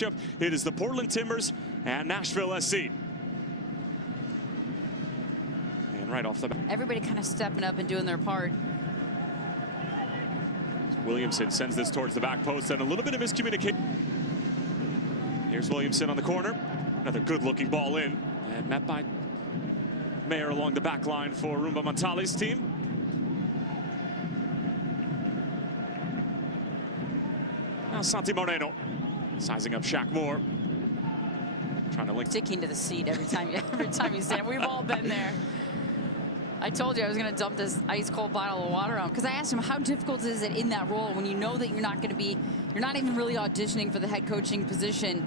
matchup. It is the Portland Timbers and Nashville SC. And right off the bat, everybody kind of stepping up and doing their part. Williamson sends this towards the back post, and a little bit of miscommunication. Here's Williamson on the corner. Another good-looking ball in, and met by Mayer along the back line for Rumba Montali's team. Now Santi Moreno sizing up Shaq Moore, trying to link. Sticking to the seat every time you stand. We've all been there. I told you I was going to dump this ice cold bottle of water on, because I asked him, how difficult is it in that role when you know that you're not even really auditioning for the head coaching position,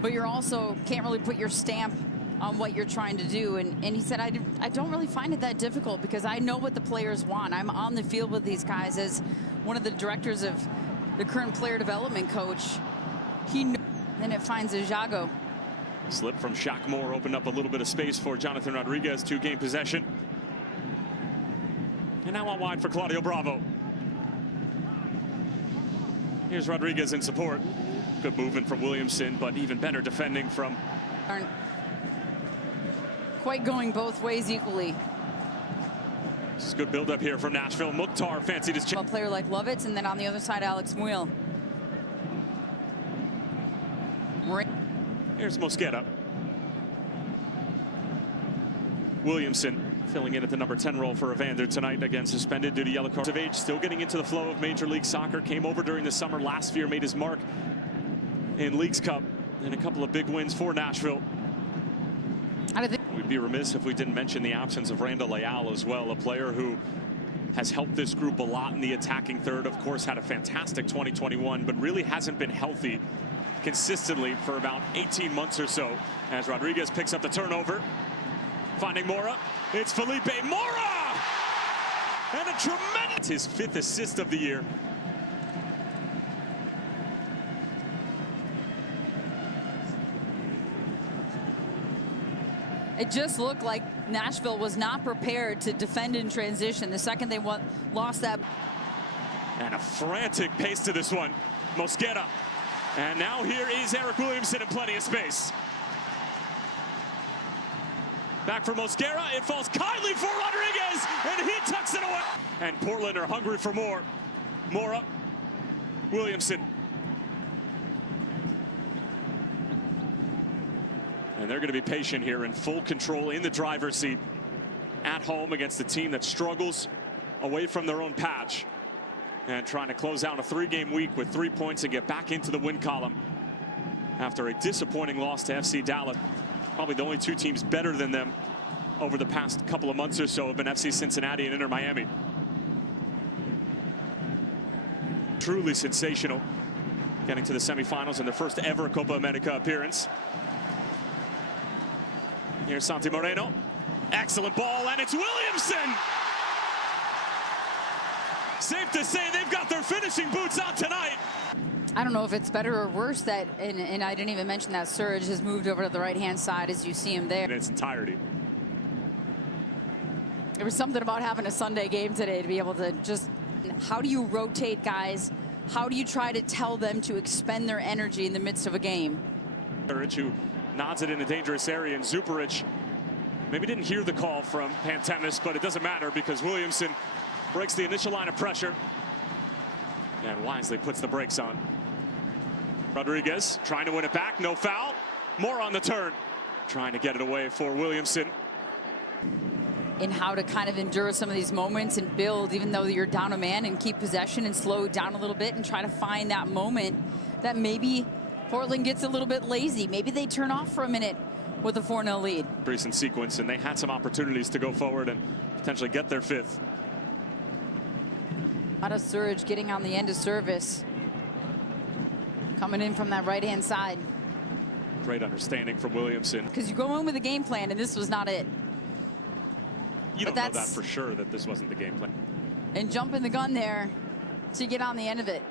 but you're also can't really put your stamp on what you're trying to do. And he said, I don't really find it that difficult, because I know what the players want. I'm on the field with these guys as one of the directors of the current player development coach. He knows. Then it finds Ajago. Slip from Shaq Moore opened up a little bit of space for Jonathan Rodriguez to gain possession. And now out wide for Claudio Bravo. Here's Rodriguez in support. Good movement from Williamson, but even better defending from. Aren't quite going both ways equally. This is good build-up here from Nashville. Mukhtar fancied his a player like Lovitz, and then on the other side, Alex Muil. Here's Mosquera. Williamson filling in at the number 10 role for Evander tonight, again suspended due to yellow cards of age. Still getting into the flow of Major League Soccer. Came over during the summer last year, made his mark in Leagues Cup, and a couple of big wins for Nashville. We'd be remiss if we didn't mention the absence of Randall Leal as well, a player who has helped this group a lot in the attacking third. Of course, had a fantastic 2021, but really hasn't been healthy consistently for about 18 months or so. As Rodriguez picks up the turnover, finding Mora. It's Felipe Mora! And a tremendous, his 5th assist of the year. It just looked like Nashville was not prepared to defend in transition the second they lost that. And a frantic pace to this one. Mosquera. And now here is Eryk Williamson in plenty of space. Back for Mosquera. It falls kindly for Rodriguez, and he tucks it away. And Portland are hungry for more. Mora. Williamson. And they're going to be patient here, in full control in the driver's seat at home against a team that struggles away from their own patch, and trying to close out a 3-game week with 3 points and get back into the win column after a disappointing loss to FC Dallas. Probably the only 2 teams better than them over the past couple of months or so have been FC Cincinnati and Inter Miami. Truly sensational, getting to the semifinals in their first ever Copa America appearance. Here's Santi Moreno. Excellent ball, and it's Williamson! Safe to say they've got their finishing boots on tonight. I don't know if it's better or worse that, and I didn't even mention that Surge has moved over to the right-hand side as you see him there. In its entirety. There was something about having a Sunday game today to be able to just, how do you rotate guys? How do you try to tell them to expend their energy in the midst of a game? Who nods it in a dangerous area, and Zuparic maybe didn't hear the call from Pantemis, but it doesn't matter because Williamson breaks the initial line of pressure and wisely puts the brakes on. Rodriguez trying to win it back, no foul. More on the turn, trying to get it away for Williamson. In how to kind of endure some of these moments and build, even though you're down a man, and keep possession and slow down a little bit and try to find that moment that maybe Portland gets a little bit lazy. Maybe they turn off for a minute with a 4-0 lead. Recent sequence, and they had some opportunities to go forward and potentially get their 5th. A lot of Surge getting on the end of service. Coming in from that right-hand side. Great understanding from Williamson. Because you go in with a game plan, and this was not it. You don't know that for sure, that this wasn't the game plan. And jumping the gun there to get on the end of it.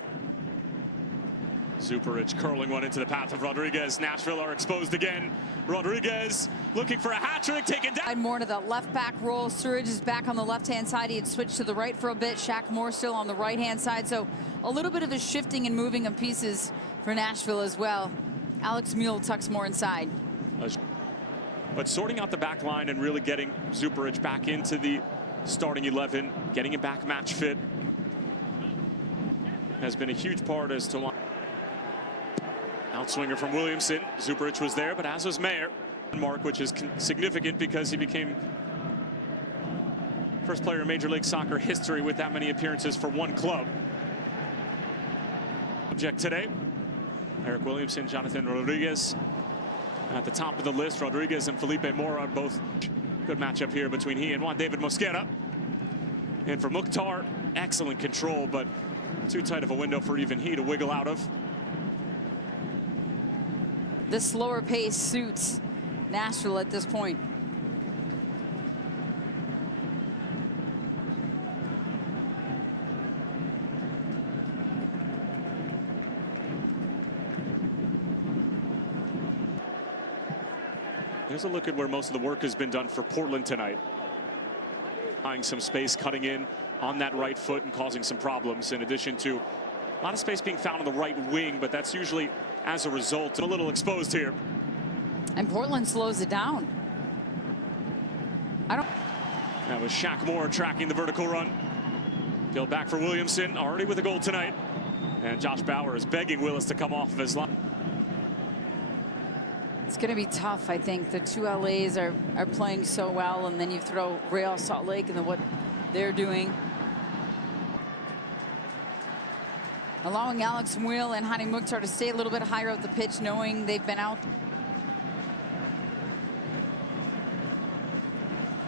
Zuparic curling one into the path of Rodriguez. Nashville are exposed again. Rodriguez looking for a hat-trick, taken down. More to the left back role. Surge is back on the left-hand side. He had switched to the right for a bit. Shaq Moore still on the right-hand side. So a little bit of a shifting and moving of pieces for Nashville as well. Alex Mule tucks more inside. But sorting out the back line and really getting Zuparic back into the starting 11, getting him back match fit, has been a huge part as to outswinger from Williamson. Zuparic was there, but as was Mayer. Mark, which is significant because he became first player in Major League Soccer history with that many appearances for one club. Subject today, Eryk Williamson, Jonathan Rodriguez at the top of the list. Rodriguez and Felipe Mora, both good matchup here between he and Juan David Mosquera. And for Mukhtar, excellent control, but too tight of a window for even he to wiggle out of. The slower pace suits Nashville at this point. Here's a look at where most of the work has been done for Portland tonight. Buying some space, cutting in on that right foot and causing some problems, in addition to a lot of space being found on the right wing, but that's usually as a result a little exposed here. And Portland slows it down. That was Shaq Moore tracking the vertical run. Peeled back for Williamson, already with a goal tonight. And Josh Bauer is begging Willis to come off of his line. It's going to be tough, I think. The two LAs are playing so well, and then you throw Real Salt Lake and what they're doing. Allowing Alex Mule and Hani Mukhtar to stay a little bit higher up the pitch, knowing they've been out.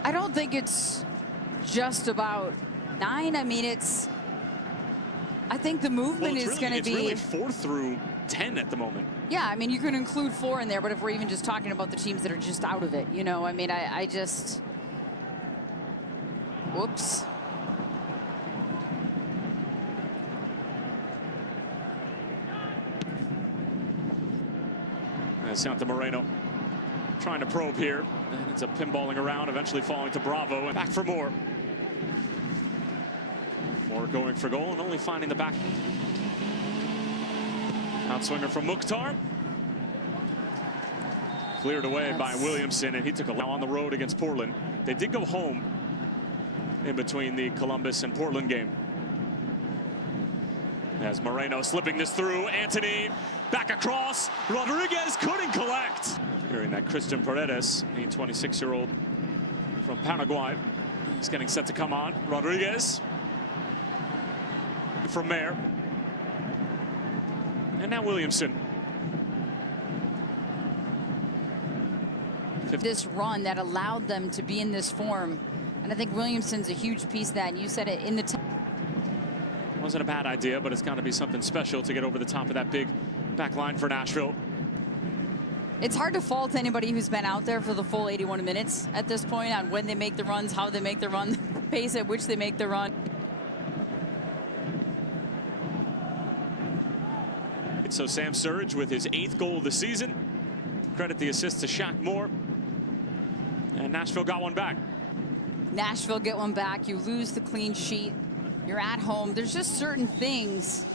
I don't think it's just about 9. I mean, I think the movement is going to be. It's really 4 through 10 at the moment. Yeah, I mean, you can include 4 in there, but if we're even just talking about the teams that are just out of it, you know, I mean, I just. Whoops. Santa Moreno trying to probe here. And it's a pinballing around, eventually falling to Bravo and back for Moore. Moore going for goal and only finding the back. Outswinger from Mukhtar. Cleared away by Williamson, and he took a now on the road against Portland. They did go home in between the Columbus and Portland game. As Moreno slipping this through, Anthony back across. Rodriguez couldn't collect. Hearing that Christian Paredes, the 26-year-old from Paraguay, is getting set to come on. Rodriguez from Mayer. And now Williamson. This run that allowed them to be in this form. And I think Williamson's a huge piece of that. And you said it in the wasn't a bad idea, but it's got to be something special to get over the top of that big back line for Nashville. It's hard to fault anybody who's been out there for the full 81 minutes at this point on when they make the runs, how they make the run, the pace at which they make the run. So Sam Surridge with his 8th goal of the season. Credit the assist to Shaq Moore. And Nashville got one back. Nashville get one back. You lose the clean sheet. You're at home. There's just certain things